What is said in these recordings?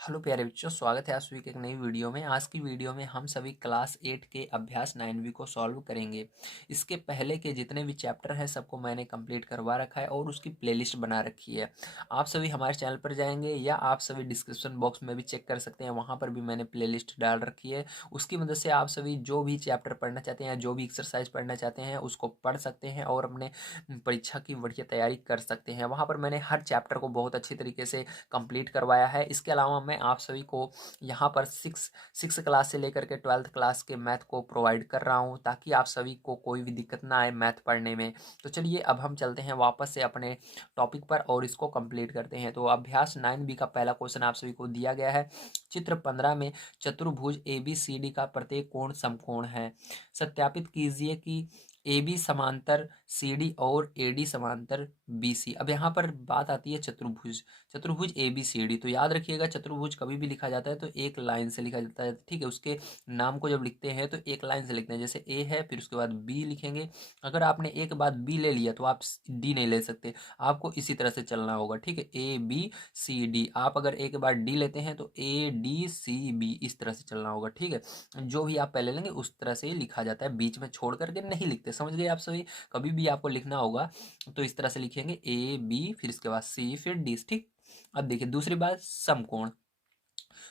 Hello प्यारे बच्चों, स्वागत है आप सभी के एक नई वीडियो में। आज की वीडियो में हम सभी क्लास 8 के अभ्यास 9वीं को सॉल्व करेंगे। इसके पहले के जितने भी चैप्टर हैं सबको मैंने कंप्लीट करवा रखा है और उसकी प्लेलिस्ट बना रखी है। आप सभी हमारे चैनल पर जाएंगे या आप सभी डिस्क्रिप्शन बॉक्स में भी चेक कर सकते हैं, वहाँ पर भी मैंने प्लेलिस्ट डाल रखी है। उसकी मदद से आप सभी जो भी चैप्टर पढ़ना चाहते हैं, जो भी एक्सरसाइज पढ़ना चाहते हैं उसको पढ़ सकते हैं और अपने परीक्षा की बढ़िया तैयारी कर सकते हैं। वहाँ पर मैंने हर चैप्टर को बहुत अच्छी तरीके से कंप्लीट करवाया है। इसके अलावा मैं आप सभी को यहाँ पर सिक्स क्लास से लेकर के 12th क्लास के मैथ को प्रोवाइड कर रहा हूँ, ताकि आप सभी को कोई भी दिक्कत ना आए मैथ पढ़ने में। तो चलिए अब हम चलते हैं वापस से अपने टॉपिक पर और इसको कंप्लीट करते हैं। तो अभ्यास 9B का पहला क्वेश्चन आप सभी को दिया गया है। चित्र 15 में चतुर्भुज ABCD का प्रत्येक कोण समकोण है। सत्यापित कीजिए कि AB समांतर CD और AD समांतर BC। अब यहाँ पर बात आती है चतुर्भुज। चतुर्भुज ABCD, तो याद रखिएगा चतुर्भुज कभी भी लिखा जाता है तो एक लाइन से लिखा जाता है, ठीक है। उसके नाम को जब लिखते हैं तो एक लाइन से लिखते हैं, जैसे A है फिर उसके बाद B लिखेंगे। अगर आपने एक बाद B ले लिया तो आप D नहीं ले सकते, आपको इसी तरह से चलना होगा, ठीक है। ABCD, आप अगर एक बार D लेते हैं तो ADCB, इस तरह से चलना होगा, ठीक है। जो भी आप पहले लेंगे उस तरह से ही लिखा जाता है, बीच में छोड़ करके नहीं लिखते, समझ गए आप सभी। कभी भी आपको लिखना होगा तो इस तरह से लिखेंगे AB फिर इसके बाद C फिर D, ठीक। अब देखिए दूसरी बात, समकोण।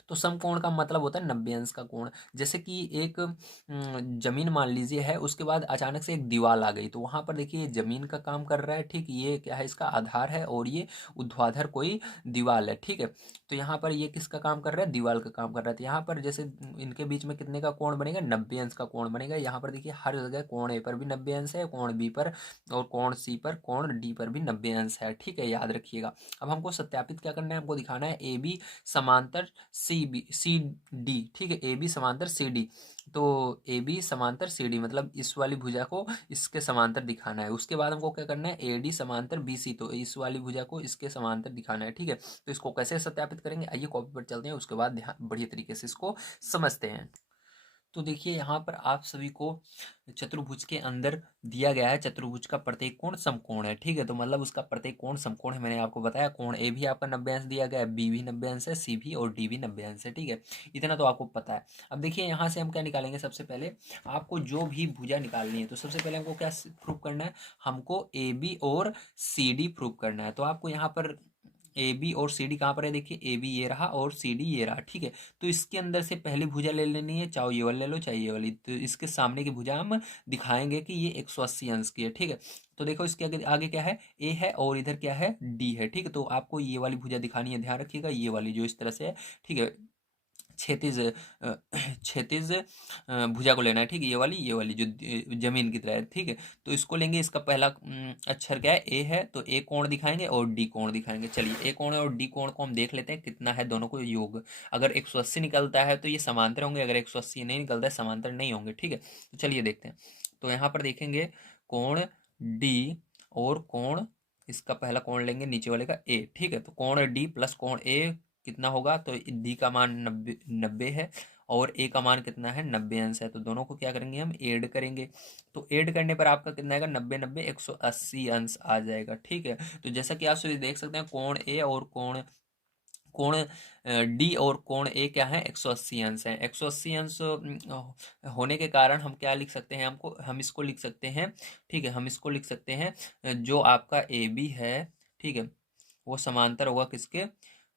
तो समकोण का मतलब होता है 90 अंश का कोण। जैसे कि एक जमीन मान लीजिए है, उसके बाद अचानक से एक दीवार आ गई, तो वहां पर देखिए ये जमीन का काम कर रहा है, ठीक। ये क्या है, इसका आधार है और ये ऊर्ध्वाधर कोई दीवार है, ठीक है। तो यहाँ पर ये किसका काम कर रहा है, दीवार का काम कर रहा है। तो यहाँ पर जैसे इनके बीच में कितने का कोण बनेगा, 90 अंश का कोण बनेगा। यहाँ पर देखिए हर जगह कोण ए पर भी 90 अंश है, कोण बी पर और कोण सी पर, कोण डी पर भी 90 अंश है, ठीक है, याद रखिएगा। अब हमको सत्यापित क्या करना है, हमको दिखाना है ए बी समांतर सी डी, ठीक है। ए बी समांतर सी डी, तो ए बी समांतर सी डी मतलब इस वाली भुजा को इसके समांतर दिखाना है। उसके बाद हमको क्या करना है, ए डी समांतर बी सी, तो इस वाली भुजा को इसके समांतर दिखाना है, ठीक है। तो इसको कैसे सत्यापित करेंगे, आइए कॉपी पर चलते हैं, उसके बाद ध्यान बढ़िया तरीके से इसको समझते हैं। तो देखिए यहाँ पर आप सभी को चतुर्भुज के अंदर दिया गया है चतुर्भुज का प्रत्येक कोण समकोण है, ठीक है। तो मतलब उसका प्रत्येक कोण समकोण है। मैंने आपको बताया कोण ए भी आपका 90 अंश दिया गया है, बी भी 90 अंश है, सी भी और डी भी 90 अंश है, ठीक है। इतना तो आपको पता है। अब देखिए यहाँ से हम क्या निकालेंगे, सबसे पहले आपको जो भी भुजा निकालनी है तो सबसे पहले हमको क्या प्रूव करना है, हमको ए बी और सी डी प्रूव करना है। तो आपको यहाँ पर ए बी और सी डी कहाँ पर है, देखिए ए बी ये रहा और सी डी ये रहा, ठीक है। तो इसके अंदर से पहली भुजा ले लेनी है, चाहे ये वाली ले लो चाहे ये वाली। तो इसके सामने की भुजा हम दिखाएंगे कि ये 180 अंश की है, ठीक है। तो देखो इसके आगे आगे क्या है, ए है और इधर क्या है, डी है, ठीक है। तो आपको ये वाली भुजा दिखानी है, ध्यान रखिएगा, ये वाली जो इस तरह से है, ठीक है। क्षैतिज क्षैतिज भुजा को लेना है, ठीक है। ये वाली जो जमीन की तरह है, ठीक है। तो इसको लेंगे, इसका पहला अक्षर क्या है, ए है, तो ए कोण दिखाएंगे और डी कोण दिखाएंगे। चलिए ए कोण और डी कोण को हम देख लेते हैं कितना है दोनों को योग। अगर 180 निकलता है तो ये समांतर होंगे, अगर 180 नहीं निकलता है समांतर नहीं होंगे, ठीक है। तो चलिए देखते हैं। तो यहाँ पर देखेंगे कोण डी और कोण, इसका पहला कोण लेंगे नीचे वाले का ए, ठीक है। तो कोण डी प्लस कोण ए कितना होगा, तो डी का मान 90 है और ए का मान कितना है, 90 अंश है। तो दोनों को क्या करेंगे, हम ऐड करेंगे। तो ऐड करने पर आपका कितना आएगा, 90 90 180 अंश आ जाएगा, ठीक है। तो जैसा कि आप सभी देख सकते हैं कोण ए और कोण कोण डी और कोण ए क्या है, 180 अंश है। 180 अंश होने के कारण हम क्या लिख सकते हैं, हम इसको लिख सकते हैं, ठीक है। हम इसको लिख सकते हैं जो आपका ए बी है, ठीक है, वो समांतर होगा किसके,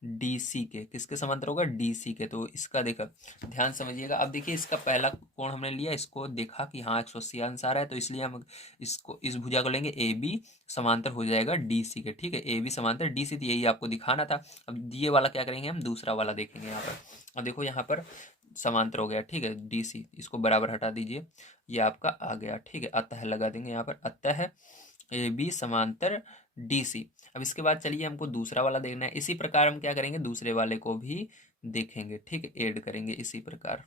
डीसी के। किसके समांतर होगा, डीसी के। तो इसका देखा, ध्यान समझिएगा। अब देखिए इसका पहला कोण हमने लिया, इसको देखा कि हाँ 180 अंश आ रहा है, तो इसलिए हम इसको इस भुजा को लेंगे, ए बी समांतर हो जाएगा डीसी के, ठीक है। ए बी समांतर डीसी, तो यही आपको दिखाना था। अब ये वाला क्या करेंगे, हम दूसरा वाला देखेंगे यहाँ पर। अब देखो यहाँ पर समांतर हो गया, ठीक है, डीसी, इसको बराबर हटा दीजिए, ये आपका आ गया, ठीक है। अतः लगा देंगे यहाँ पर, अतः ए बी समांतर डी सी। अब इसके बाद चलिए हमको दूसरा वाला देखना है। इसी प्रकार हम क्या करेंगे, दूसरे वाले को भी देखेंगे, ठीक है, ऐड करेंगे इसी प्रकार।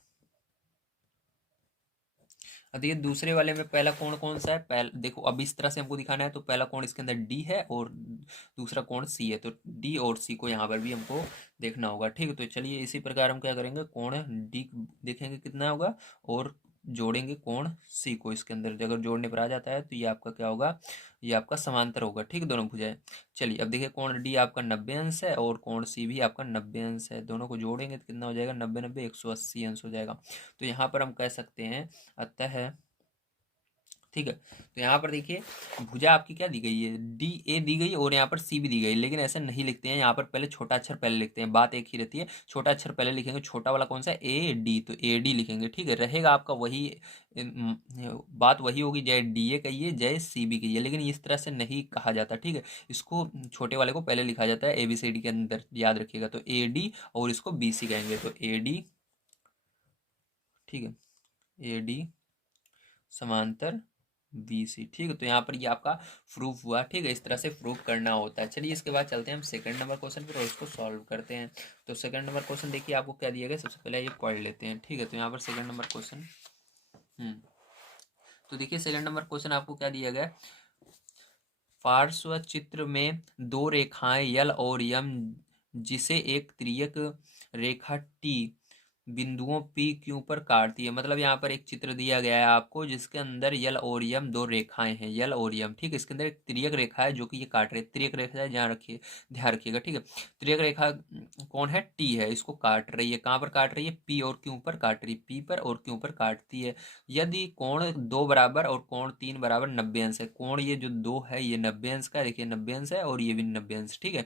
अब देखिए दूसरे वाले में पहला कोण कौन सा है, पहला देखो, अब इस तरह से हमको दिखाना है। तो पहला कोण इसके अंदर डी है और दूसरा कोण सी है, तो डी और सी को यहाँ पर भी हमको देखना होगा, ठीक है। तो चलिए इसी प्रकार हम क्या करेंगे, कोण डी देखेंगे कितना होगा और जोड़ेंगे कोण सी को इसके अंदर, अगर जोड़ने पर आ जाता है तो ये आपका क्या होगा, ये आपका समांतर होगा, ठीक है, दोनों भुजाएं। चलिए अब देखिए कोण डी आपका 90 अंश है और कोण सी भी आपका 90 अंश है, दोनों को जोड़ेंगे तो कितना हो जाएगा, 90 90 180 अंश हो जाएगा। तो यहाँ पर हम कह सकते हैं अतः, ठीक है, तो यहाँ पर देखिए भुजा आपकी क्या दी गई है, डी ए दी गई और यहाँ पर सी भी दी गई, लेकिन ऐसे नहीं लिखते हैं, यहाँ पर पहले छोटा अक्षर पहले लिखते हैं, बात एक ही रहती है, छोटा अक्षर पहले लिखेंगे, छोटा वाला कौन सा है, ए डी, तो ए डी लिखेंगे, ठीक है, रहेगा आपका वही बात वही होगी, जय डी ए कहिए जय सी बी कहिए, लेकिन इस तरह से नहीं कहा जाता, ठीक है, इसको छोटे वाले को पहले लिखा जाता है ए बी सी डी के अंदर, याद रखिएगा, तो ए डी और इसको बी सी कहेंगे, तो ए डी, ठीक है, ए डी समांतर बी सी, ठीक है, तो यहाँ पर ये आपका प्रूफ हुआ, ठीक है, इस तरह से प्रूफ करना होता है। चलिए इसके बाद चलते हैं हम सेकंड नंबर क्वेश्चन पर और इसको सॉल्व करते हैं। तो सेकंड नंबर क्वेश्चन देखिए आपको क्या दिया गया, सबसे पहले ये पढ़ लेते हैं, ठीक है, तो यहाँ पर सेकंड नंबर क्वेश्चन, तो देखिए सेकंड नंबर क्वेश्चन आपको क्या दिया गया, पार्श्व चित्र में दो रेखाएं यल और यम, जिसे एक तिर्यक रेखा टी बिंदुओं पी क्यू पर काटती है, मतलब यहाँ पर एक चित्र दिया गया है आपको जिसके अंदर यल और यम दो रेखाएं हैं, यल और यम, ठीक है, इसके अंदर एक तिर्यक रेखा है जो कि ये काट रही है, तिर्यक रेखा है, ध्यान रखिएगा, ठीक है, तिर्यक रेखा कौन है, टी है, इसको काट रही है, कहाँ पर काट रही है, पी और क्यू पर काट रही है, पी पर और क्यू पर काटती है। यदि कोण 2 बराबर और कोण 3 बराबर 90 अंश है, कोण ये जो 2 है ये 90 अंश का है, देखिए 90 अंश है और ये भी 90 अंश, ठीक है,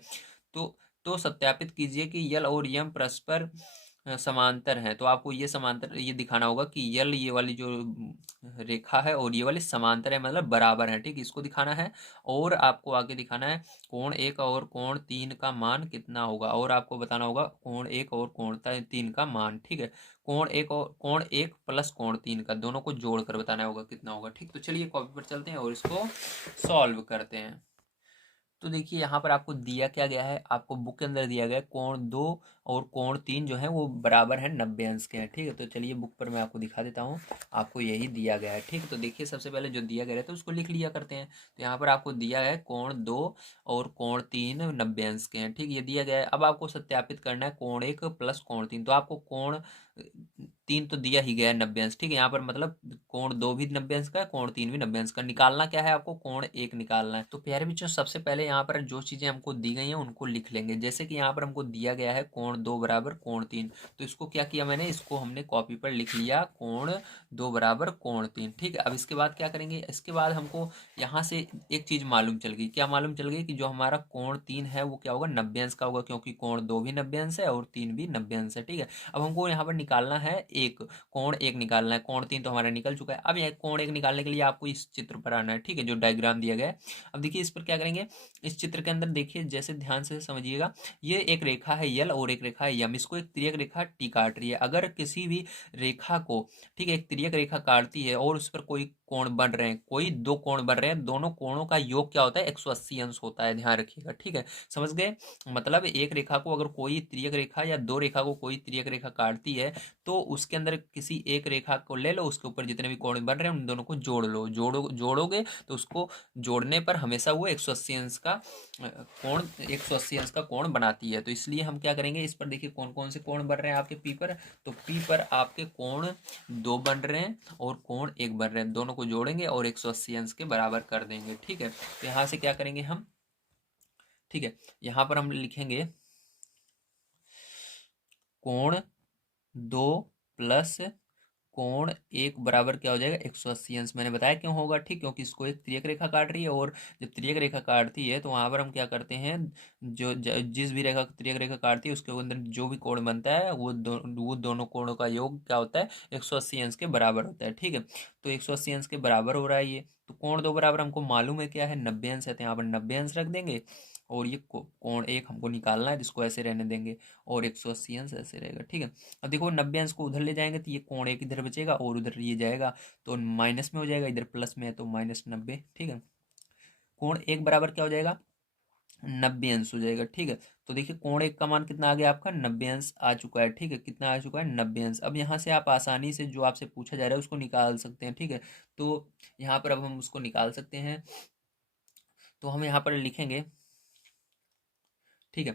तो सत्यापित कीजिए कि यल और यम परस्पर समांतर हैं, तो आपको ये समांतर ये दिखाना होगा कि यल ये वाली जो रेखा है और ये वाली समांतर है, मतलब बराबर है, ठीक, इसको दिखाना है, और आपको आगे दिखाना है कोण 1 और कोण 3 का मान कितना होगा, और आपको बताना होगा कोण 1 और कोण 3 का मान, ठीक है, कोण 1 प्लस कोण 3 का दोनों को जोड़कर बताना होगा कितना होगा, ठीक, तो चलिए कॉपी पर चलते हैं और इसको सॉल्व करते हैं। तो देखिए यहाँ पर आपको दिया क्या गया है, आपको बुक के अंदर दिया गया है कोण 2 और कोण 3 जो है वो बराबर है 90 अंश के हैं, ठीक है, तो चलिए बुक पर मैं आपको दिखा देता हूँ, आपको यही दिया गया है, ठीक है, तो देखिए सबसे पहले जो दिया गया है तो उसको लिख लिया करते हैं। तो यहाँ पर आपको दिया है कोण 2 और कोण 3 90 अंश के हैं, ठीक, ये दिया गया है। अब आपको सत्यापित करना है कोण 1 प्लस कोण 3, तो आपको कोण 3 तो दिया ही गया है 90 अंश, ठीक है, यहाँ पर मतलब कोण 2 भी 90 अंश का है, कोण 3 भी 90 अंश का, निकालना क्या है आपको, कोण 1 निकालना है। तो प्यारे बच्चों सबसे पहले यहाँ पर जो चीजें हमको दी गई हैं उनको लिख लेंगे, जैसे कि यहाँ पर हमको दिया गया है कोण 2 बराबर कोण 3, तो इसको क्या किया मैंने, इसको हमने कॉपी पर लिख लिया कोण 2 बराबर कोण 3, ठीक है। अब इसके बाद क्या करेंगे, इसके बाद हमको यहाँ से एक चीज मालूम चल गई, क्या मालूम चल गई कि जो हमारा कोण 3 है वो क्या होगा, 90 अंश का होगा, क्योंकि कोण 2 भी 90 अंश है और 3 भी 90 अंश है, ठीक है। अब हमको यहाँ पर निकालना है एक, कोण 1 निकालना है, कोण 3 तो हमारा निकल चुका है, अब यहाँ कोण 1 निकालने के लिए आपको इस चित्र पर आना है, ठीक है, जो डायग्राम दिया गया है। अब देखिए इस पर क्या करेंगे, इस चित्र के अंदर देखिए जैसे ध्यान से समझिएगा, ये एक रेखा है यल और एक रेखा है यम, इसको एक तिर्यक रेखा टी काट रही है, अगर किसी भी रेखा को, ठीक है, एक तिर्यक रेखा काटती है और उस पर कोई कोण बन रहे हैं, कोई दो कोण बन रहे हैं, दोनों कोणों का योग क्या होता है, 180 अंश होता है, ध्यान रखिएगा, ठीक है, समझ गए, मतलब एक रेखा को अगर कोई तिर्यक रेखा या दो रेखा को कोई तिर्यक रेखा काटती है तो उसके अंदर किसी एक रेखा को ले लो, उसके ऊपर जितने भी कोण बन रहे हैं उन दोनों को जोड़ लो, जोड़ोगे तो उसको जोड़ने पर हमेशा वो 180 अंश का कोण 180 अंश का कोण बनाती है। तो इसलिए हम क्या करेंगे, इस पर देखिए कौन कौन से कोण बन रहे हैं आपके पी पर, तो पी पर आपके कोण 2 बन रहे हैं और कोण 1 बन रहे हैं, दोनों को जोड़ेंगे और 180 अंश के बराबर कर देंगे, ठीक है। तो यहाँ से क्या करेंगे हम, ठीक है, यहाँ पर हम लिखेंगे कोण 2 प्लस कोण 1 बराबर क्या हो जाएगा, 180 अंश, मैंने बताया क्यों होगा, ठीक, क्योंकि इसको एक तिर्यक रेखा काट रही है, और जब तिर्यक रेखा काटती है तो वहां पर हम क्या करते हैं, जिस भी रेखा तिर्यक रेखा काटती है उसके अंदर जो भी कोण बनता है वो दोनों कोणों का योग क्या होता है, 180 अंश के बराबर होता है, ठीक है। तो 180 अंश के बराबर हो रहा है ये, तो कोण 2 बराबर हमको मालूम है क्या है, 90 अंश है, तो यहाँ पर 90 अंश रख देंगे, और ये कोण 1 हमको निकालना है जिसको ऐसे रहने देंगे, और 180 अंश ऐसे रहेगा, ठीक है। अब देखो 90 अंश को उधर ले जाएंगे तो ये कोण 1 इधर बचेगा और उधर ये जाएगा तो माइनस में हो जाएगा, इधर प्लस में है तो -90, ठीक है। कोण 1 बराबर क्या हो जाएगा, 90 अंश हो जाएगा, ठीक है। तो देखिए कोण 1 का मान कितना आ गया आपका, 90 अंश आ चुका है, ठीक है, कितना आ चुका है, 90 अंश। अब यहाँ से आप आसानी से जो आपसे पूछा जा रहा है उसको निकाल सकते हैं, ठीक है। तो यहाँ पर अब हम उसको निकाल सकते हैं, तो हम यहाँ पर लिखेंगे, ठीक है,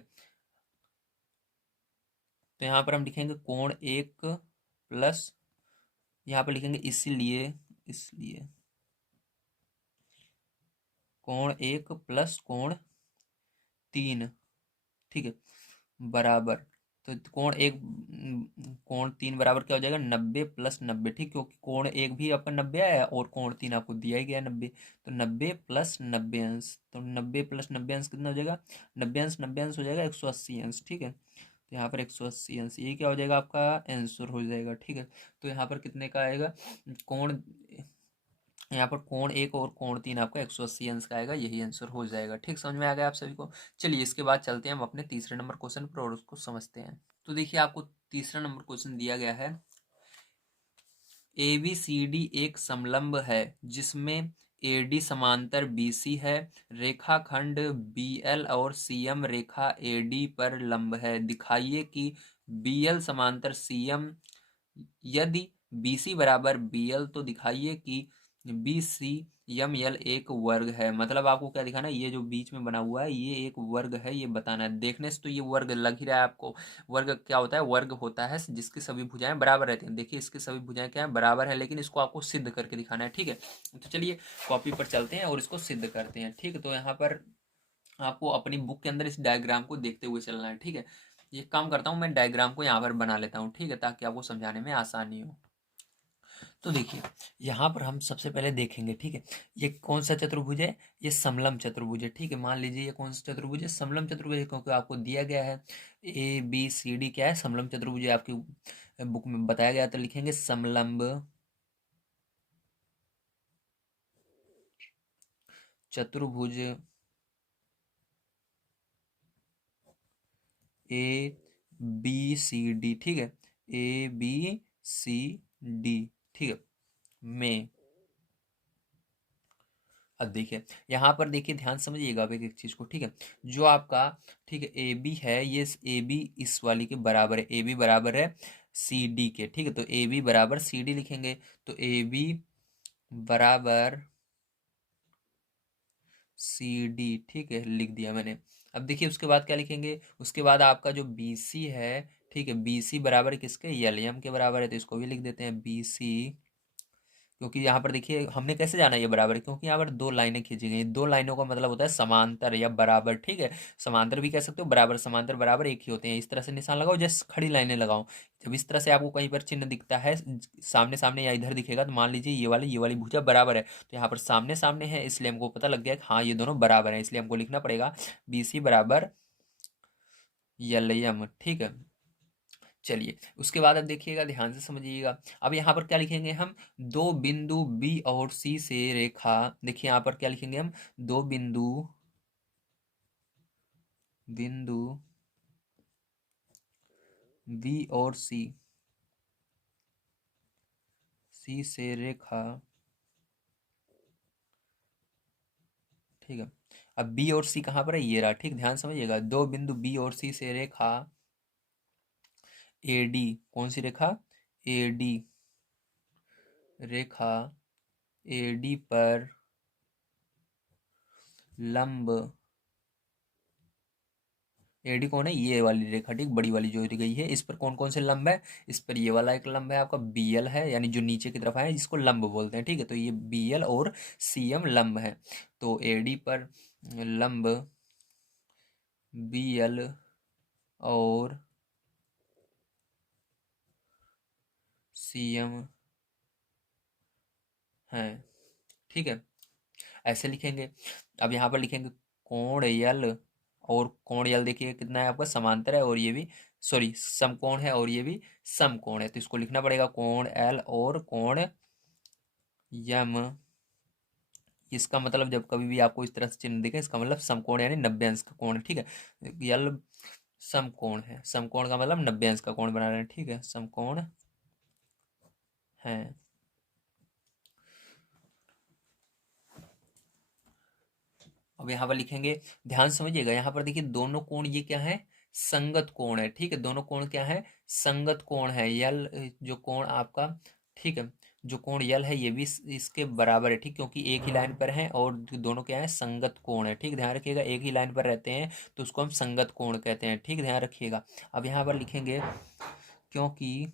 तो यहाँ पर हम लिखेंगे कोण 1 प्लस यहाँ पर लिखेंगे इसलिए, इसलिए कोण 1 प्लस कोण 3, ठीक है, बराबर। तो कोण 3 बराबर क्या हो जाएगा, 90 + 90, ठीक, क्योंकि कोण 1 भी आपका 90 आया है और कोण 3 आपको दिया ही गया है 90। तो 90 + 90 अंश, तो 90 + 90 अंश कितना हो जाएगा, 90 अंश 90 अंश हो जाएगा 180 अंश, ठीक है। तो यहाँ पर 180 अंश, ये क्या हो जाएगा आपका आंसर हो जाएगा, ठीक है। तो यहाँ पर कितने का आएगा कोण, यहाँ पर कोण 1 और कोण 3 आपका 180 अंश का आएगा, यही आंसर हो जाएगा। ठीक, समझ में आ गया आप सभी को। चलिए इसके बाद चलते हैं हम अपने तीसरे नंबर क्वेश्चन पर और उसको समझते हैं। तो देखिए आपको तीसरा नंबर क्वेश्चन दिया गया है, ABCD एक समलंब है जिसमें AD समांतर BC है, रेखाखंड BL और CM रेखा AD पर लंब है। दिखाइए कि BL समांतर CM, यदि BC बराबर BL तो दिखाइए कि BCML एक वर्ग है। मतलब आपको क्या दिखाना है, ये जो बीच में बना हुआ है ये एक वर्ग है, ये बताना है। देखने से तो ये वर्ग लग ही रहा है आपको। वर्ग क्या होता है, वर्ग होता है जिसकी सभी भुजाएं बराबर रहती हैं। देखिए इसकी सभी भुजाएं क्या है, बराबर है, लेकिन इसको आपको सिद्ध करके दिखाना है, ठीक है। तो चलिए कॉपी पर चलते हैं और इसको सिद्ध करते हैं, ठीक है। तो यहाँ पर आपको अपनी बुक के अंदर इस डायग्राम को देखते हुए चलना है, ठीक है। ये काम करता हूँ, मैं डायग्राम को यहाँ पर बना लेता हूँ, ठीक है, ताकि आपको समझाने में आसानी हो। तो देखिए यहाँ पर हम सबसे पहले देखेंगे, ठीक है, ये कौन सा चतुर्भुज है, ये समलंब चतुर्भुज है, ठीक है। मान लीजिए ये कौन सा चतुर्भुज है, समलंब चतुर्भुज है, क्योंकि आपको दिया गया है ABCD क्या है, समलंब चतुर्भुज है, आपकी बुक में बताया गया। तो लिखेंगे समलंब चतुर्भुज ABCD, ठीक है, ABCD, ठीक है, में। अब देखिए यहाँ पर देखिए ध्यान समझिएगा आप एक एक चीज को, ठीक है। जो आपका, ठीक है, ए बी है, ये ए बी इस वाली के बराबर है, ए बी बराबर है सी डी के, ठीक है। तो ए बी बराबर सी डी लिखेंगे। तो ए बी बराबर सी डी, ठीक है, लिख दिया मैंने। अब देखिए उसके बाद क्या लिखेंगे, उसके बाद आपका जो बी सी है, ठीक है, बी सी बराबर किसके, एल एम के बराबर है, तो इसको भी लिख देते हैं बी सी। क्योंकि यहाँ पर देखिए हमने कैसे जाना है ये बराबर है, क्योंकि यहाँ पर दो लाइनें खींची गई, दो लाइनों का मतलब होता है समांतर या बराबर, ठीक है। समांतर भी कह सकते हो, बराबर, समांतर बराबर एक ही होते हैं। इस तरह से निशान लगाओ, जैसे खड़ी लाइनें लगाओ। जब इस तरह से आपको कहीं पर चिन्ह दिखता है सामने सामने या इधर दिखेगा, तो मान लीजिए ये वाली भुजा बराबर है, तो यहाँ पर सामने सामने है, इसलिए हमको पता लग गया कि हाँ ये दोनों बराबर है, इसलिए हमको लिखना पड़ेगा BC बराबर LM, ठीक है। चलिए उसके बाद अब देखिएगा, ध्यान से समझिएगा। अब यहाँ पर क्या लिखेंगे हम, दो बिंदु बी और सी से रेखा, देखिए यहाँ पर क्या लिखेंगे हम, दो बिंदु बिंदु बी और सी से रेखा, ठीक है। अब बी और सी कहाँ पर है, ये रहा, ठीक, ध्यान समझिएगा। दो बिंदु बी और सी से रेखा AD, कौन सी रेखा, AD रेखा AD पर लंब, एडी कौन है, ये वाली रेखा, ठीक, बड़ी वाली जो दी गई है, इस पर कौन कौन से लंब है, इस पर ये वाला एक लंब है आपका BL है, यानी जो नीचे की तरफ है, जिसको लंब बोलते हैं, ठीक है। तो ये BL और CM लंब है। तो AD पर लंब BL और CM है, ठीक है, ऐसे लिखेंगे। अब यहाँ पर लिखेंगे कोण यल, और कोण यल देखिए कितना है आपका, समांतर है, और ये भी, सॉरी, समकोण है, और ये भी समकोण है, तो इसको लिखना पड़ेगा कोण L और कोण यम। इसका मतलब जब कभी भी आपको इस तरह से चिन्ह दिखे, इसका मतलब समकोण यानी 90 अंश का कोण है, ठीक है। यल समकोण है, समकोण का मतलब 90 अंश का कोण बना रहे हैं, ठीक है, समकोण है। अब यहाँ पर लिखेंगे, ध्यान समझिएगा, यहाँ पर देखिए दोनों कोण ये क्या है, संगत कोण है, ठीक है। दोनों कोण क्या है, संगत कोण है। यल जो कोण आपका, ठीक है, जो कोण यल है ये भी इसके बराबर है, ठीक, क्योंकि एक ही लाइन पर है, और दोनों क्या है, संगत कोण है, ठीक, ध्यान रखिएगा। एक ही लाइन पर रहते हैं तो उसको हम संगत कोण कहते हैं, ठीक, ध्यान रखिएगा। अब यहाँ पर लिखेंगे क्योंकि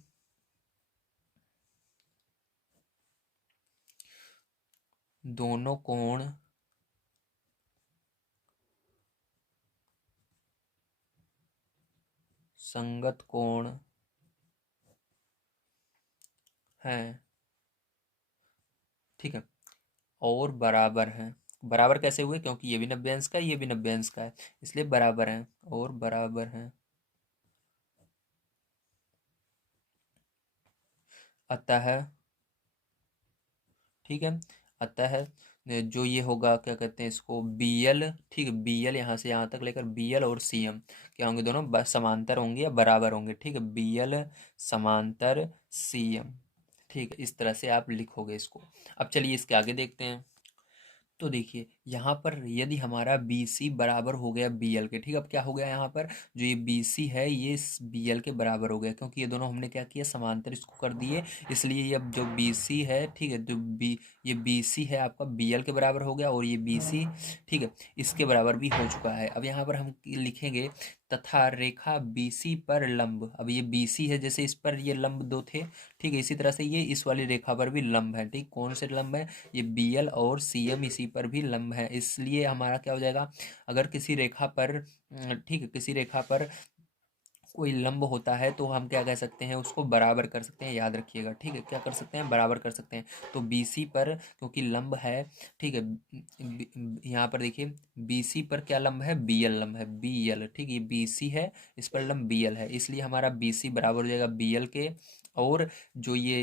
दोनों कोण संगत कोण हैं, ठीक है, और बराबर हैं। बराबर कैसे हुए? क्योंकि ये भी 90 अंश का है, ये भी 90 अंश का है, इसलिए बराबर हैं और बराबर हैं। अतः, ठीक है, अतः जो ये होगा, क्या कहते हैं इसको, बी एल, ठीक है, बी एल यहाँ से यहाँ तक लेकर बी एल और सी एम क्या होंगे? दोनों समांतर होंगे या बराबर होंगे, ठीक है, बी एल समांतर सी एम, ठीक है, इस तरह से आप लिखोगे इसको। अब चलिए इसके आगे देखते हैं। तो देखिए यहाँ पर यदि हमारा बी सी बराबर हो गया बी एल के, ठीक है, अब क्या हो गया यहाँ पर, जो ये बी सी है ये बी एल के बराबर हो गया, क्योंकि ये दोनों हमने क्या किया, समांतर इसको कर दिए, इसलिए ये अब जो बी सी है, ठीक है, जो बी, ये बी सी है आपका बी एल के बराबर हो गया, और ये बी सी, ठीक है, इसके बराबर भी हो चुका है। अब यहाँ पर हम लिखेंगे तथा रेखा बी सी पर लंब, अब ये बी सी है, जैसे इस पर ये लंब दो थे, ठीक है, इसी तरह से ये इस वाली रेखा पर भी लंब है, ठीक, कौन से लंब है, ये बी एल और सी एम इसी पर भी लंब है, इसलिए हमारा क्या हो जाएगा, अगर किसी रेखा पर, ठीक है, किसी रेखा पर कोई लंब होता है तो हम क्या कह सकते हैं, उसको बराबर कर सकते हैं, याद रखिएगा, ठीक है, क्या कर सकते हैं, बराबर कर सकते हैं। तो बी सी पर क्योंकि लंब है, ठीक है, यहाँ पर देखिए बी सी पर क्या लंब है, बी एल लंब है, बी एल, ठीक, ये बी सी है, इस पर लंब बी एल है, इसलिए हमारा बी सी बराबर हो जाएगा बी एल के, और जो ये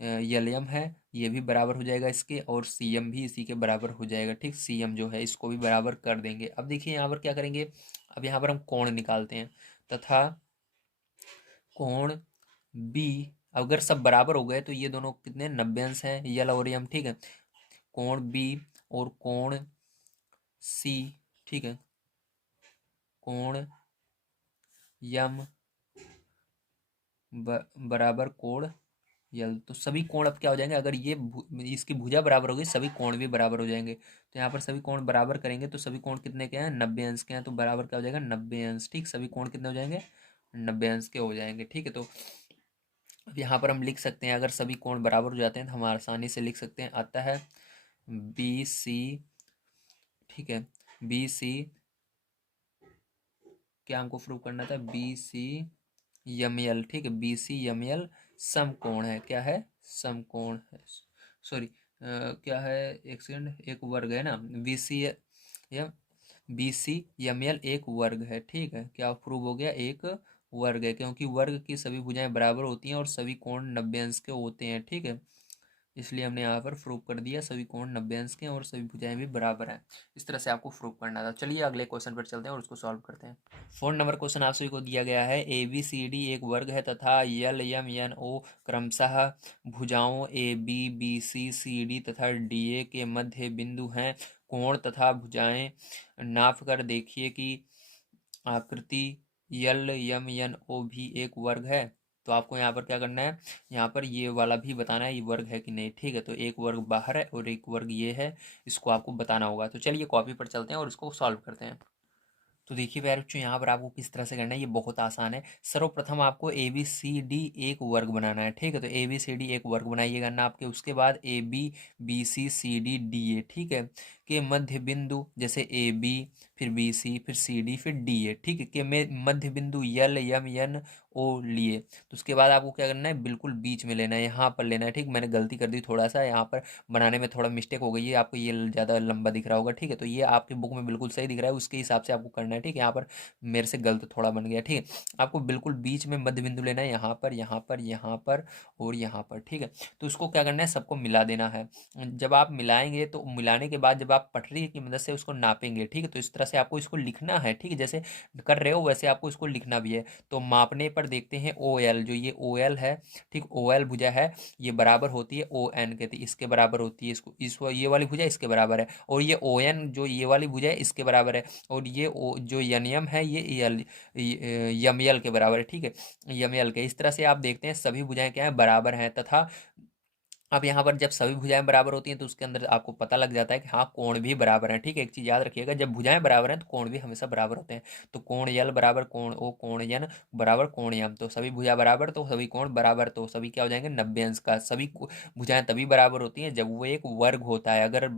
एल एम है ये भी बराबर हो जाएगा इसके, और सी एम भी इसी के बराबर हो जाएगा, ठीक, सी एम जो है इसको भी बराबर कर देंगे। अब देखिए यहाँ पर क्या करेंगे, अब यहाँ पर हम कोण निकालते हैं, तथा कोण बी, अगर सब बराबर हो गए तो ये दोनों कितने, 90 अंश हैं, यल और यम, ठीक है, कोण बी और कोण सी, ठीक है, कोण यम बराबर कोण यल, तो सभी कोण अब क्या हो जाएंगे, अगर ये इसकी भुजा बराबर होगी सभी कोण भी बराबर हो जाएंगे, तो यहाँ पर सभी कोण बराबर करेंगे तो सभी कोण कितने के हैं, 90 अंश के हैं, तो बराबर क्या हो जाएगा, 90 अंश, ठीक, सभी कोण कितने हो जाएंगे, 90 अंश के हो जाएंगे, ठीक है। तो अब यहाँ पर हम लिख सकते हैं, अगर सभी कोण बराबर हो जाते हैं तो हम आसानी से लिख सकते हैं, अतः बी सी, ठीक है, बी सी, क्या हमको प्रूव करना था, बी सी यम एल, ठीक है, बी सी यम एल समकोण है, क्या है, समकोण है, सॉरी, क्या है, एक सेकंड, एक वर्ग है ना, बी सी या बी सी यम एल एक वर्ग है, ठीक है, क्या प्रूव हो गया, एक वर्ग है, क्योंकि वर्ग की सभी भुजाएं बराबर होती हैं और सभी कोण 90 अंश के होते हैं, ठीक है, इसलिए हमने यहाँ पर प्रूव कर दिया सभी कोण 90 अंश के हैं और सभी भुजाएं भी बराबर हैं। इस तरह से आपको प्रूव करना था। चलिए अगले क्वेश्चन पर चलते हैं और उसको सॉल्व करते हैं। 4 नंबर क्वेश्चन आप सभी को दिया गया है, ए बी सी डी एक वर्ग है तथा यल एम एन ओ क्रमशः भुजाओं A B B C C D तथा डी ए के मध्य बिंदु हैं, कोण तथा भुजाएं नाप कर देखिए कि आकृति यल यम एन ओ भी एक वर्ग है। तो आपको यहाँ पर क्या करना है, यहाँ पर ये वाला भी बताना है ये वर्ग है कि नहीं, ठीक है, तो एक वर्ग बाहर है और एक वर्ग ये है, इसको आपको बताना होगा। तो चलिए कॉपी पर चलते हैं और इसको सॉल्व करते हैं। तो देखिए प्यारे बच्चों, यहाँ पर आपको किस तरह से करना है, ये बहुत आसान है। सर्वप्रथम आपको ए बी सी डी एक वर्ग बनाना है, ठीक है, तो ए बी सी डी एक वर्ग बनाइएगा ना आपके, उसके बाद A B B C C D D A, ठीक है, के मध्य बिंदु, जैसे ए बी फिर बी सी फिर सी डी फिर डी ए, ठीक है, के में मध्य बिंदु यल यम एन ओ लिए, तो उसके बाद आपको क्या करना है, बिल्कुल बीच में लेना है, यहाँ पर लेना है, ठीक, मैंने गलती कर दी थोड़ा सा, यहाँ पर बनाने में थोड़ा मिस्टेक हो गई है, आपको ये ज़्यादा लंबा दिख रहा होगा, ठीक है, तो ये आपकी बुक में बिल्कुल सही दिख रहा है, उसके हिसाब से आपको करना है, ठीक है, यहाँ पर मेरे से गलत थोड़ा बन गया, ठीक है, आपको बिल्कुल बीच में मध्य बिंदु लेना है, यहाँ पर यहाँ पर यहाँ पर और यहाँ पर, ठीक है, तो उसको क्या करना है, सबको मिला देना है। जब आप मिलाएंगे तो मिलाने के बाद जब आप पटरी की मदद से उसको नापेंगे, ठीक है, तो इस तरह से आपको इसको लिखना है, ठीक है, जैसे कर रहे हो वैसे आपको इसको लिखना भी है। तो मापने पर देखते हैं ओ एल, जो ये ओ एल है, ठीक, ओ एल भुजा है, ये बराबर होती है ओ एन के, इसके बराबर होती है, इसको इस ये वाली भुजा इसके बराबर है, और ये ओ एन जो ये वाली भुजा है इसके बराबर है, और ये ओ जो यम है ये यल यम यल के बराबर है, ठीक है, यम यल के। इस तरह से आप देखते हैं सभी भुजाएं क्या है, बराबर हैं, तथा अब यहाँ पर जब सभी भुजाएं बराबर होती हैं तो उसके अंदर आपको पता लग जाता है कि हाँ कोण भी बराबर है। ठीक है, एक चीज़ याद रखिएगा, जब भुजाएं बराबर हैं तो कोण भी हमेशा बराबर होते हैं। तो कोण यल बराबर कोण ओ कोण यन बराबर कोण यम। तो सभी भुजा बराबर तो सभी कोण बराबर, तो सभी क्या हो जाएंगे 90 अंश का। सभी भुजाएं तभी बराबर होती हैं जब वो एक वर्ग होता है। अगर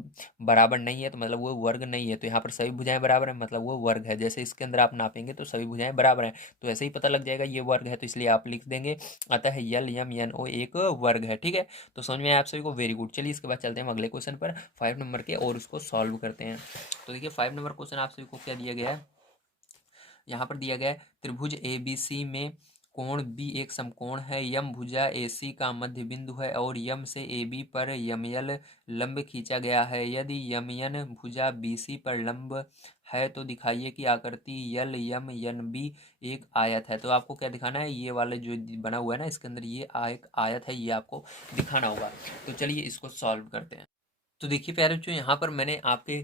बराबर नहीं है तो मतलब वो वर्ग नहीं है। तो यहाँ पर सभी भुजाएं बराबर है मतलब वो वर्ग है। जैसे इसके अंदर आप नापेंगे तो सभी भुजाएं बराबर हैं, तो ऐसे ही पता लग जाएगा ये वर्ग है, तो इसलिए आप लिख देंगे अतः यल यम यन ओ एक वर्ग है। ठीक है, तो समझ में आया आप सभी को, वेरी गुड। चलिए इसके बाद चलते हैं हम अगले क्वेश्चन पर 5 नंबर के और उसको सॉल्व करते हैं। तो देखिए 5 नंबर क्वेश्चन आप सभी को क्या दिया गया है, यहाँ पर दिया गया है त्रिभुज ABC में कोण B एक समकोण है, यम भुजा AC का मध्य बिंदु है और यम से AB पर यमयल लंब खींचा गया है। यदि यमयन भुजा BC पर लंब है तो दिखाइए कि आकृति यल यम यन बी एक आयत है। तो आपको क्या दिखाना है, ये वाले जो बना हुआ है ना इसके अंदर ये एक आयत है, ये आपको दिखाना होगा। तो चलिए इसको सॉल्व करते हैं। तो देखिए प्यारे बच्चों, यहाँ पर मैंने आपके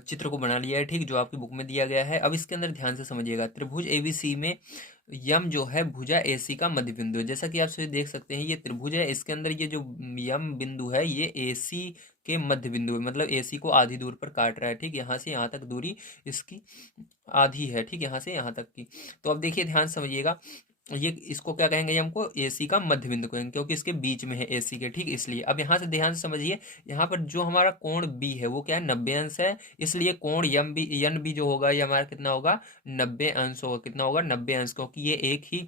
चित्र को बना लिया है, ठीक, जो आपकी बुक में दिया गया है। अब इसके अंदर ध्यान से समझिएगा, त्रिभुज ABC में यम जो है भुजा AC का मध्य बिंदु है। जैसा कि आप सभी देख सकते हैं ये त्रिभुज है, इसके अंदर ये जो यम बिंदु है ये AC के मध्य बिंदु है, मतलब AC को आधी दूर पर काट रहा है। ठीक, यहाँ से यहाँ तक दूरी इसकी आधी है, ठीक, यहाँ से यहाँ तक की। तो अब देखिए ध्यान से समझिएगा, ये इसको क्या कहेंगे, ये हमको AC का मध्य बिंदु कहेंगे क्योंकि इसके बीच में है AC के। ठीक, इसलिए अब यहाँ से ध्यान से समझिए, यहाँ पर जो हमारा कोण B है वो क्या है 90 अंश है, इसलिए कोण यन भी जो होगा ये हमारा कितना होगा 90 अंश होगा। कितना होगा 90 अंश, क्योंकि ये एक ही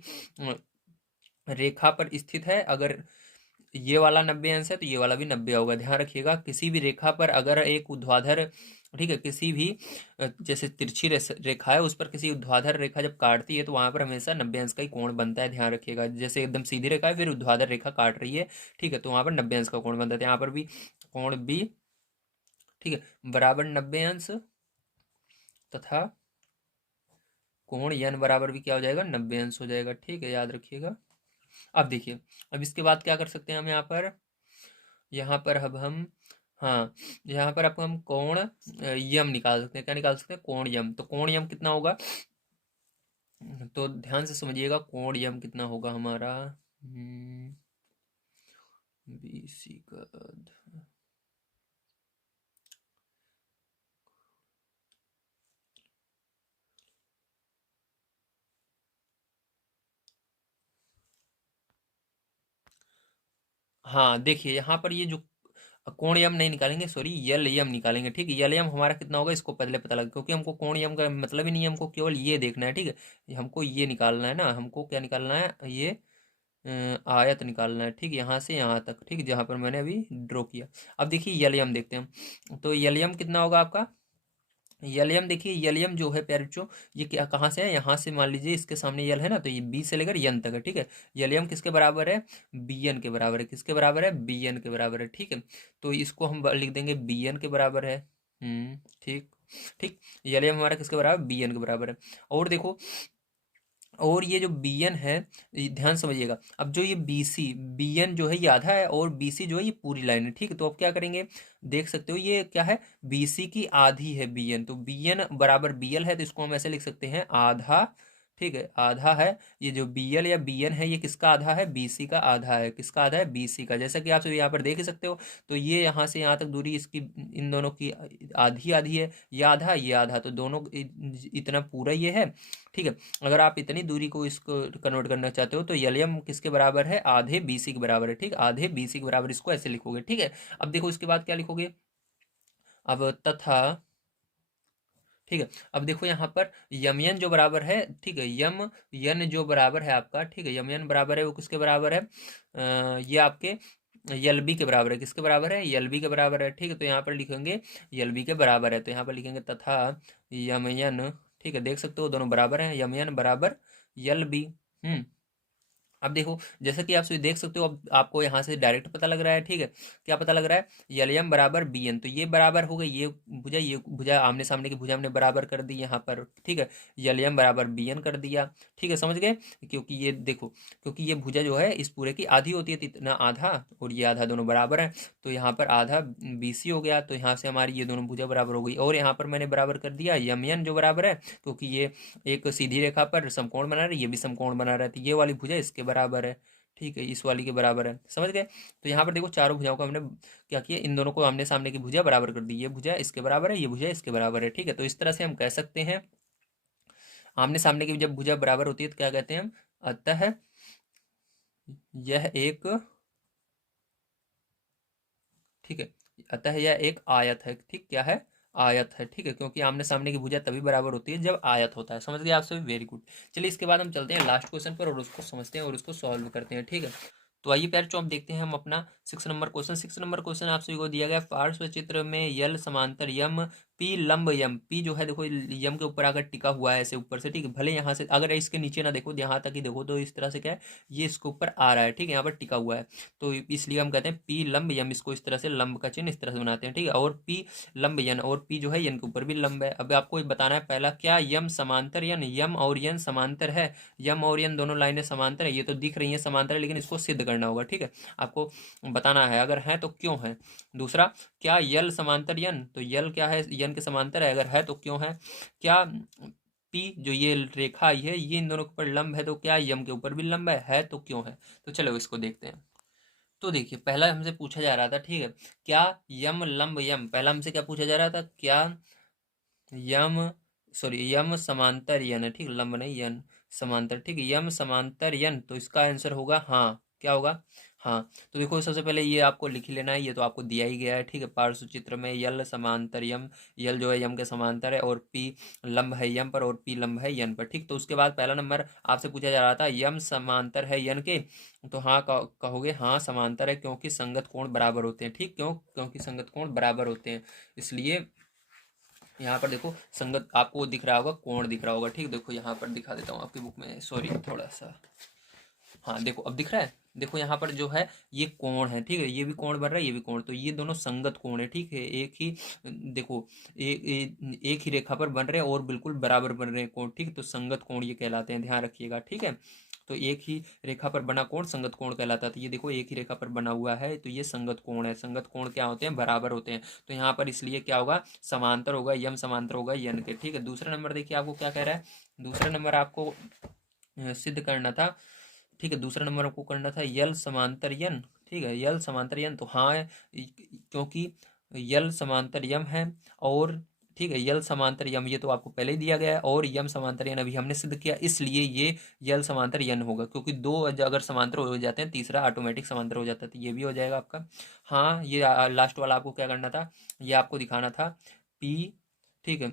रेखा पर स्थित है। अगर ये वाला 90 अंश है तो ये वाला भी 90 होगा। ध्यान रखिएगा, किसी भी रेखा पर अगर एक ऊर्ध्वाधर, ठीक है, किसी भी जैसे तिरछी रेखा है उस पर किसी ऊर्ध्वाधर रेखा जब काटती है तो वहां पर हमेशा 90 अंश का ही कोण बनता है। ध्यान रखिएगा, जैसे एकदम सीधी रेखा है फिर ऊर्ध्वाधर रेखा काट रही है, ठीक है, तो वहां पर 90 अंश का कोण बनता है। यहाँ पर भी कोण B, ठीक है, बराबर 90 अंश तथा कोण यन बराबर भी क्या हो जाएगा 90 अंश हो जाएगा। ठीक है, याद रखिएगा। अब देखिए, अब इसके बाद क्या कर सकते हैं हम यहाँ पर अब हम, हाँ, यहाँ पर अब हम कोण यम निकाल सकते हैं। क्या निकाल सकते हैं, कोण यम। तो कोण यम कितना होगा, तो ध्यान से समझिएगा, कोण यम कितना होगा हमारा BC का हाँ देखिए यहाँ पर ये जो कोण यम नहीं निकालेंगे, सॉरी यल यम निकालेंगे। ठीक है, यल यम हमारा कितना होगा इसको पहले पता लगा, क्योंकि हमको कोण यम का मतलब ही नहीं है, हमको केवल ये देखना है। ठीक है, हमको ये निकालना है ना, हमको क्या निकालना है, ये आयत निकालना है। ठीक, यहाँ से यहाँ तक, ठीक, जहाँ पर मैंने अभी ड्रॉ किया। अब देखिए यल यम देखते हैं हम, तो यल यम कितना होगा आपका, यलयम देखिए, यलयम जो है प्यारे बच्चों ये क्या कहाँ से है, यहाँ से मान लीजिए इसके सामने यल है ना, तो ये B से लेकर यन तक है। ठीक है, यलयम किसके बराबर है, BN के बराबर है। किसके बराबर है, BN के बराबर है। ठीक है, तो इसको हम लिख देंगे BN के बराबर है। ठीक, ठीक, यलयम हमारा किसके बराबर, BN के बराबर है। और देखो, और ये जो BN है, ध्यान समझिएगा, अब जो ये BC, BN जो है ये आधा है और BC जो है ये पूरी लाइन है। ठीक है, तो अब क्या करेंगे, देख सकते हो ये क्या है, BC की आधी है BN, तो BN बराबर BL है, तो इसको हम ऐसे लिख सकते हैं आधा। ठीक है, आधा है, ये जो BL या BN है ये किसका आधा है, BC का आधा है। किसका आधा है, BC का। जैसा कि आप सब यहाँ पर देख ही सकते हो, तो ये यहाँ से यहाँ तक दूरी इसकी इन दोनों की आधी आधी है, ये आधा, तो दोनों इतना पूरा ये है। ठीक है, अगर आप इतनी दूरी को इसको कन्वर्ट करना चाहते हो तो यलयम किसके बराबर है, आधे BC के बराबर है। ठीक, आधे BC के बराबर, इसको ऐसे लिखोगे। ठीक है, अब देखो इसके बाद क्या लिखोगे, अब तथा, ठीक है, अब देखो यहाँ पर यमयन जो बराबर है, ठीक है, यम यन जो बराबर है आपका, ठीक है, यमयन बराबर है वो किसके बराबर है, ये आपके यलबी के बराबर है। किसके बराबर है, यलबी के बराबर है। ठीक है, तो यहाँ पर लिखेंगे यलबी के बराबर है, तो यहाँ पर लिखेंगे तथा यमयन। ठीक है, देख सकते हो दोनों बराबर हैं, यमयन बराबर यलबी। अब देखो, जैसा कि आप सभी देख सकते हो, अब आपको यहाँ से डायरेक्ट पता लग रहा है। ठीक है, क्या पता लग रहा है, यलयम बराबर BN, तो ये बराबर हो गई, ये भुजा आमने सामने की भुजा हमने बराबर कर दी यहाँ पर। ठीक है, यलयम बराबर BN कर दिया। ठीक है, समझ गए, क्योंकि ये देखो, क्योंकि ये भुजा जो है इस पूरे की आधी होती है, तो इतना आधा और ये आधा दोनों बराबर है, तो यहाँ पर आधा BC हो गया, तो यहाँ से हमारी ये दोनों भुजा बराबर हो गई। और यहाँ पर मैंने बराबर कर दिया यमयन जो बराबर है, क्योंकि ये एक सीधी रेखा पर समकोण बना रहा है, ये भी समकोण बना रहा है, तो ये वाली भुजा इसके बराबर है। ठीक है, इस वाली के बराबर है, समझ गए। तो यहाँ पर देखो चारों भुजाओं को हमने क्या किया, इन दोनों को आमने सामने की भुजा बराबर कर दी, ये भुजा इसके बराबर है, ये भुजा इसके बराबर है, ठीक है। तो इस तरह से हम कह सकते हैं आमने सामने की जब भुजा बराबर होती है तो क्या कहते हैं हम, अतः यह एक, ठीक है, अतः यह एक आयत है, ठीक, क्या है, आयत है, ठीक है, क्योंकि आमने सामने की भुजा तभी बराबर होती है जब आयत होता है, समझ गए आप सभी, वेरी गुड। चलिए इसके बाद हम चलते हैं लास्ट क्वेश्चन पर और उसको समझते हैं और उसको सॉल्व करते हैं, ठीक है। तो आइए प्यारे बच्चों हम देखते हैं हम अपना 6 नंबर क्वेश्चन। 6 नंबर क्वेश्चन आप सभी को दिया गया, पार्श्व चित्र में यल समांतर यम पी लंब यम, पी जो है देखो यम के ऊपर आकर टिका हुआ है ऐसे ऊपर से, ठीक है, भले यहाँ से अगर इसके नीचे ना देखो, यहाँ तक ही देखो तो इस तरह से क्या है, ये इसके ऊपर आ रहा है, ठीक है, यहाँ पर टिका हुआ है, तो इसलिए हम कहते हैं पी लंब यम, इसको इस तरह से लंब का चिन्ह इस तरह से बनाते हैं, ठीक है। और पी लंब यन, और पी जो है यन के ऊपर भी लंब है। अब आपको बताना है पहला, क्या यम समांतर यन, यम और यन समांतर है, यम और यन दोनों लाइनें समांतर है, ये तो दिख रही है समांतर है, लेकिन इसको सिद्ध करना होगा, ठीक है, आपको बताना है, अगर है तो क्यों है। दूसरा, क्या यल समांतर यन, तो यल क्या है, यन के समांतर है, अगर है तो क्यों है। क्या पी जो ये रेखा आई है ये इन दोनों के ऊपर लंब है, तो क्या यम के ऊपर भी लंब है तो क्यों है। तो चलो इसको देखते हैं। तो देखिए पहला हमसे पूछा जा रहा था, ठीक है, क्या यम लंब यम, पहला हमसे क्या पूछा जा रहा था, क्या यम, सॉरी यम समांतर यन है, ठीक, लंब नहीं यन समांतर, ठीक है, यम समांतर यन, तो इसका आंसर होगा हाँ, क्या होगा, हाँ। तो देखो सबसे पहले ये आपको लिख ही लेना है, ये तो आपको दिया ही गया है, ठीक है, पार्श्व चित्र में यल समांतर यम, यल जो है यम के समांतर है, और पी लंब है यम पर, और पी लंब है यन पर, ठीक। तो उसके बाद पहला नंबर आपसे पूछा जा रहा था, यम समांतर है यन के, तो हाँ कहोगे हाँ समांतर है, क्योंकि संगत कोण बराबर होते हैं, ठीक, क्योंकि संगत कोण बराबर होते हैं, इसलिए यहाँ पर देखो संगत आपको दिख रहा होगा, कोण दिख रहा होगा, ठीक, देखो यहाँ पर दिखा देता हूँ आपकी बुक में, सॉरी थोड़ा सा, हाँ देखो अब दिख रहा है, देखो यहाँ पर जो है ये कोण है, ठीक है, ये भी कोण बन रहा है, ये भी कोण, तो ये दोनों संगत कोण है, ठीक है, एक ही, देखो एक ही रेखा पर बन रहे हैं और बिल्कुल बराबर बन रहे हैं कोण, ठीक, तो संगत कोण ये कहलाते हैं, ध्यान रखिएगा, ठीक है। तो एक ही रेखा पर बना कोण संगत कोण कहलाता है, तो ये देखो एक ही रेखा पर बना हुआ है, तो ये संगत कोण है, संगत कोण क्या होते हैं, बराबर होते हैं, तो यहाँ पर इसलिए क्या होगा, समांतर होगा, यम समांतर होगा यन के, ठीक है। दूसरा नंबर देखिए आपको क्या कह रहा है, दूसरा नंबर आपको सिद्ध करना था, ठीक है, दूसरा नंबर आपको करना था यल समांतर यन, ठीक है, यल समांतर यन, तो हाँ क्योंकि यल समांतर यम है, और ठीक है यल समांतर यम ये तो आपको पहले ही दिया गया है, और यम समांतर यन अभी हमने सिद्ध किया, इसलिए ये यल समांतर यन होगा, क्योंकि दो अगर समांतर हो जाते हैं तीसरा ऑटोमेटिक समांतर हो जाता है, तो ये भी हो जाएगा आपका। हाँ ये लास्ट वाला आपको क्या करना था, ये आपको दिखाना था पी, ठीक है,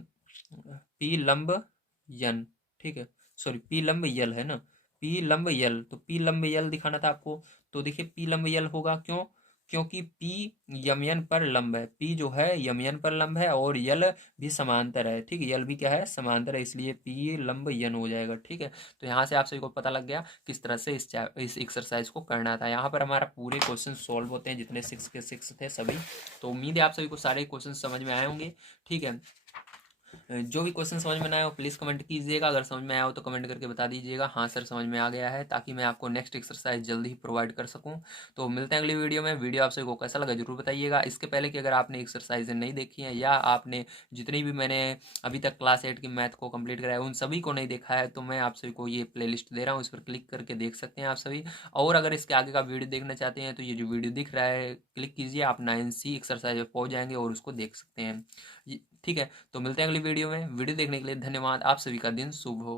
पी लंब यन, ठीक है, सॉरी पी लंब यल है ना, पी लंब यल, तो पी लंब यल दिखाना था आपको, तो देखिए पी लंब यल होगा, क्यों, क्योंकि पी यमयन पर लंब है, पी जो है यमयन पर लंब है, और यल भी समांतर है, ठीक है, यल भी क्या है, समांतर है, इसलिए पी लंब यन हो जाएगा, ठीक है। तो यहाँ से आप सभी को पता लग गया किस तरह से इस एक्सरसाइज को करना था। यहाँ पर हमारा पूरे क्वेश्चन सॉल्व होते हैं, जितने 6 के 6 थे सभी। तो उम्मीद है आप सभी को सारे क्वेश्चन समझ में आए होंगे, ठीक है। जो भी क्वेश्चन समझ में ना आया हो प्लीज़ कमेंट कीजिएगा, अगर समझ में आया हो तो कमेंट करके बता दीजिएगा हाँ सर समझ में आ गया है, ताकि मैं आपको नेक्स्ट एक्सरसाइज जल्दी ही प्रोवाइड कर सकूं। तो मिलते हैं अगली वीडियो में। वीडियो आप सभी को कैसा लगा जरूर बताइएगा। इसके पहले कि अगर आपने एक्सरसाइज नहीं देखी है, या आपने जितनी भी मैंने अभी तक क्लास 8 की मैथ को कंप्लीट कराया उन सभी को नहीं देखा है, तो मैं आप सभी को ये प्ले दे रहा हूँ, इस पर क्लिक करके देख सकते हैं आप सभी। और अगर इसके आगे का वीडियो देखना चाहते हैं तो ये जो वीडियो दिख रहा है क्लिक कीजिए, आप 9C एक्सरसाइज पर पहुँच जाएंगे और उसको देख सकते हैं, ठीक है। तो मिलते हैं अगली वीडियो में। वीडियो देखने के लिए धन्यवाद। आप सभी का दिन शुभ हो।